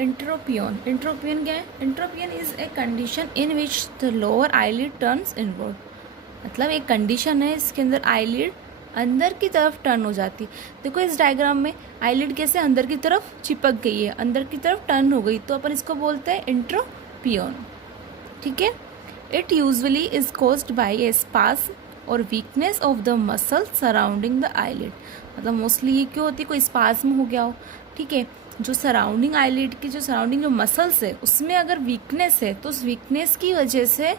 इंट्रोपियन, entropion क्या है? Entropion is a condition in which the lower eyelid turns inward. मतलब एक कंडीशन है इसके अंदर आईलिड अंदर की तरफ टर्न हो जाती है। देखो इस डायग्राम में आईलिड कैसे अंदर की तरफ चिपक गई है, अंदर की तरफ टर्न हो गई, तो अपन इसको बोलते हैं इंट्रोपियन। ठीक है। It usually is caused by a spasm और weakness of the muscle surrounding the eyelid. मतलब मोस्टली ये क्यों होती है? कोई स्पास्म हो गया हो, ठीक है, जो सराउंडिंग आईलिड की जो सराउंडिंग जो मसल्स है उसमें अगर वीकनेस है तो उस वीकनेस की वजह से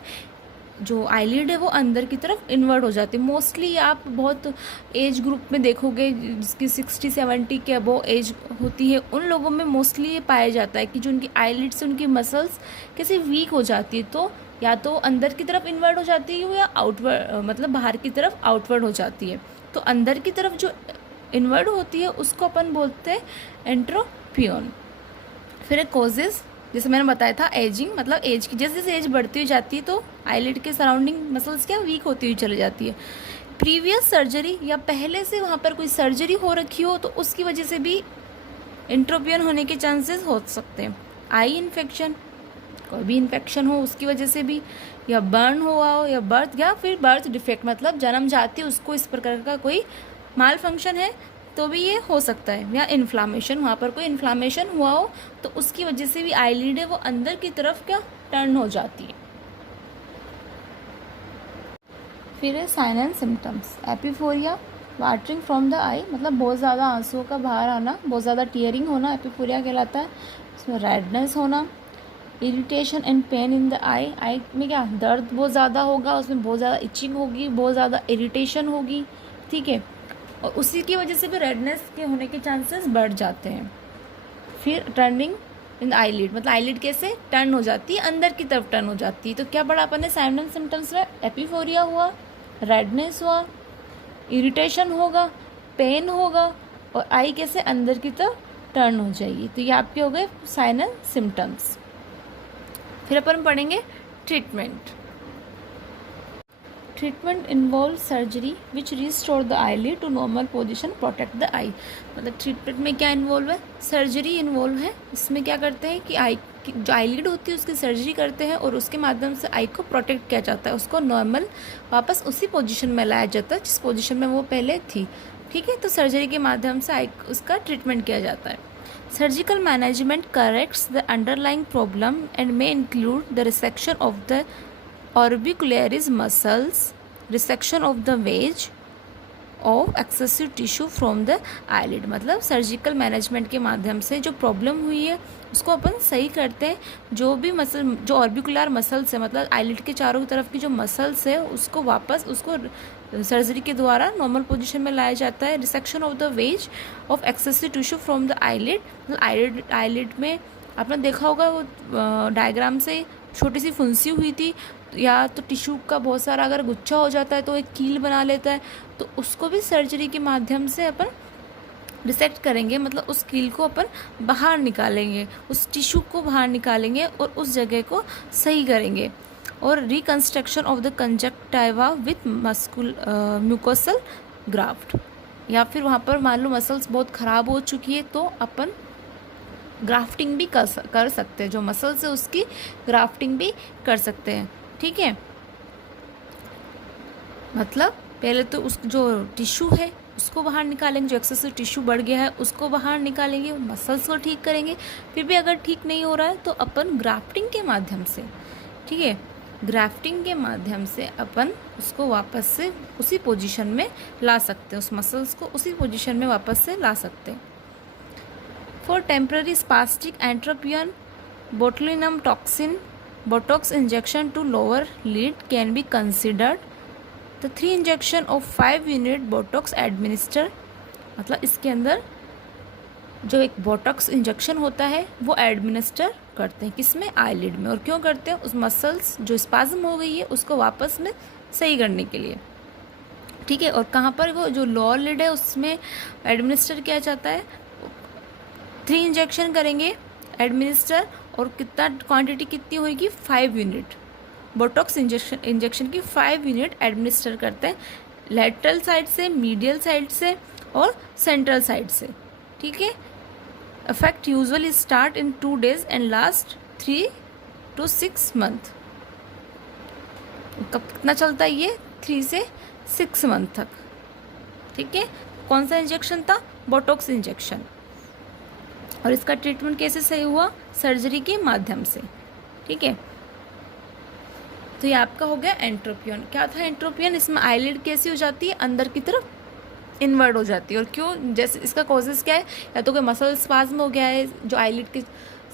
जो आईलिड है वो अंदर की तरफ इन्वर्ट हो जाती है। मोस्टली आप बहुत एज ग्रुप में देखोगे जिसकी 60-70 के अबो एज होती है, उन लोगों में मोस्टली ये पाया जाता है कि जो उनकी आईलिड से उनकी मसल्स कैसे वीक हो जाती है, तो या तो अंदर की तरफ इन्वर्ट हो जाती है या आउटवर्ड मतलब बाहर की तरफ आउटवर्ड हो जाती है। तो अंदर की तरफ जो इन्वर्ट होती है उसको अपन बोलते हैं एंट्रोपियन। फिर एक कॉजेज जैसे मैंने बताया था एजिंग, मतलब एज की जैसे जैसे एज बढ़ती हुई जाती है तो आईलिड के सराउंडिंग मसल्स क्या वीक होती हुई चली जाती है। प्रीवियस सर्जरी या पहले से वहाँ पर कोई सर्जरी हो रखी हो तो उसकी वजह से भी इंट्रोपियन होने के चांसेस हो सकते हैं। आई इन्फेक्शन, कोई भी इन्फेक्शन हो उसकी वजह से भी, या बर्न हुआ हो, या बर्थ, या फिर बर्थ डिफेक्ट मतलब जन्म जाती उसको इस प्रकार का कोई माल फंक्शन है तो भी ये हो सकता है, या इन्फ्लामेशन, वहाँ पर कोई इन्फ्लामेशन हुआ हो तो उसकी वजह से भी आईलिड है वो अंदर की तरफ क्या टर्न हो जाती है। फिर है sign and symptoms. Epiphora, watering from the eye, मतलब बहुत ज़्यादा आंसुओं का बाहर आना, बहुत ज़्यादा टीयरिंग होना एपिफोरिया कहलाता है। इसमें रेडनेस होना, irritation and pain in the eye, eye में क्या दर्द बहुत ज़्यादा होगा, उसमें बहुत ज़्यादा इचिंग होगी, बहुत ज़्यादा इरिटेशन होगी, ठीक है, और उसी की वजह से भी रेडनेस के होने के चांसेस बढ़ जाते हैं। फिर टर्निंग इन आईलिड, मतलब आईलिड कैसे टर्न हो जाती है, अंदर की तरफ टर्न हो जाती है। तो क्या पढ़ा अपन ने साइन एंड सिम्टम्स में? एपिफोरिया हुआ, रेडनेस हुआ, इरिटेशन होगा, पेन होगा, और आई कैसे अंदर की तरफ टर्न हो जाएगी। तो ये आपके हो गए साइन एंड सिम्टम्स। फिर अपन पढ़ेंगे treatment. Treatment involve surgery which restore the eyelid to normal position, protect the eye. मतलब ट्रीटमेंट में क्या इन्वॉल्व है? सर्जरी इन्वॉल्व है। इसमें क्या करते हैं कि आई की जो आईलिड होती है उसकी सर्जरी करते हैं और उसके माध्यम से आई को प्रोटेक्ट किया जाता है, उसको नॉर्मल वापस उसी पोजीशन में लाया जाता है जिस पोजीशन में वो पहले थी। ठीक है, तो सर्जरी के माध्यम से आई उसका ट्रीटमेंट किया जाता है। Surgical management corrects the underlying problem and may include the resection of the orbicularis muscles, resection of the wedge of excessive tissue from the eyelid। मतलब सर्जिकल मैनेजमेंट के माध्यम से जो प्रॉब्लम हुई है उसको अपन सही करते हैं। जो भी मसल, जो ऑर्बिकुलर मसल्स है, मतलब आईलिड के चारों तरफ की जो मसल्स है उसको वापस उसको सर्जरी के द्वारा नॉर्मल पोजीशन में लाया जाता है। Resection of the ways of excessive tissue from the eyelid, मतलब आईलिड में आपने देखा होगा वो डायग्राम से छोटी सी फुंसी हुई थी, या तो टिश्यू का बहुत सारा अगर गुच्छा हो जाता है तो एक कील बना लेता है, तो उसको भी सर्जरी के माध्यम से अपन डिसेक्ट करेंगे, मतलब उस कील को अपन बाहर निकालेंगे, उस टिश्यू को बाहर निकालेंगे और उस जगह को सही करेंगे। और reconstruction of the conjunctiva with mucosal graft, या फिर वहाँ पर मान लो मसल्स बहुत ख़राब हो चुकी है तो अपन ग्राफ्टिंग भी कर सकते हैं, जो मसल्स है उसकी ग्राफ्टिंग भी कर सकते हैं। ठीक है, मतलब पहले तो उस जो टिश्यू है उसको बाहर निकालेंगे, जो एक्सेसिव टिश्यू बढ़ गया है उसको बाहर निकालेंगे, मसल्स को ठीक करेंगे। फिर भी अगर ठीक नहीं हो रहा है तो अपन ग्राफ्टिंग के माध्यम से, ठीक है, ग्राफ्टिंग के माध्यम से अपन उसको वापस से उसी पोजीशन में ला सकते हैं, उस मसल्स को उसी पोजीशन में वापस से ला सकते हैं। फॉर टेम्पररी स्पास्टिक एंट्रोपियन, बोtulinum toxin Botox injection to lower lid can be considered. The 3 injection of 5 unit Botox administer, मतलब इसके अंदर जो एक बोटॉक्स इंजेक्शन होता है वो एडमिनिस्टर करते हैं, किसमें? आईलिड में। और क्यों करते हैं? उस मसल्स जो स्पाज्म हो गई है उसको वापस में सही करने के लिए। ठीक है, और कहाँ पर वो जो लोअर लिड है उसमें एडमिनिस्टर किया जाता है। 3 इंजेक्शन करेंगे एडमिनिस्टर, और कितना क्वांटिटी कितनी होगी? 5 यूनिट बोटॉक्स इंजेक्शन की 5 यूनिट एडमिनिस्टर करते हैं, लेटरल साइड से, मीडियल साइड से और सेंट्रल साइड से। ठीक है, effect usually start in 2 days and last 3 to 6 month। कब कितना चलता है ये? 3 से 6 मंथ तक। ठीक है, कौन सा इंजेक्शन था? Botox injection. और इसका ट्रीटमेंट कैसे सही हुआ? सर्जरी के माध्यम से। ठीक है, तो ये आपका हो गया एंट्रोपियन। क्या था एंट्रोपियन? इसमें आईलिड कैसी हो जाती है? अंदर की तरफ इनवर्ड हो जाती है। और क्यों? जैसे इसका कॉजेस क्या है? या तो कोई मसल स्पाज्म हो गया है, जो आईलिड के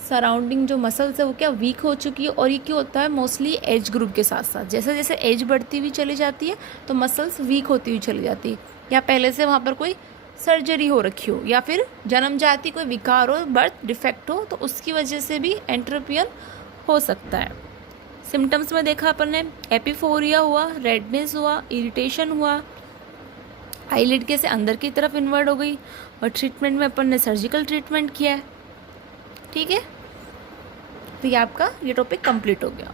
सराउंडिंग जो मसल्स है वो क्या वीक हो चुकी है। और ये क्यों होता है? मोस्टली एज ग्रुप के साथ साथ, जैसे जैसे एज बढ़ती हुई चली जाती है तो मसल्स वीक होती हुई चली जाती है, या पहले से वहाँ पर कोई सर्जरी हो रखी हो, या फिर जन्मजाति कोई विकार हो, बर्थ डिफेक्ट हो, तो उसकी वजह से भी एंट्रोपियन हो सकता है। सिम्टम्स में देखा अपन ने, एपिफोरिया हुआ, रेडनेस हुआ, इरिटेशन हुआ, आईलिड के से अंदर की तरफ इन्वर्ट हो गई। और ट्रीटमेंट में अपन ने सर्जिकल ट्रीटमेंट किया है। ठीक है, तो ये आपका ये टॉपिक कंप्लीट हो गया।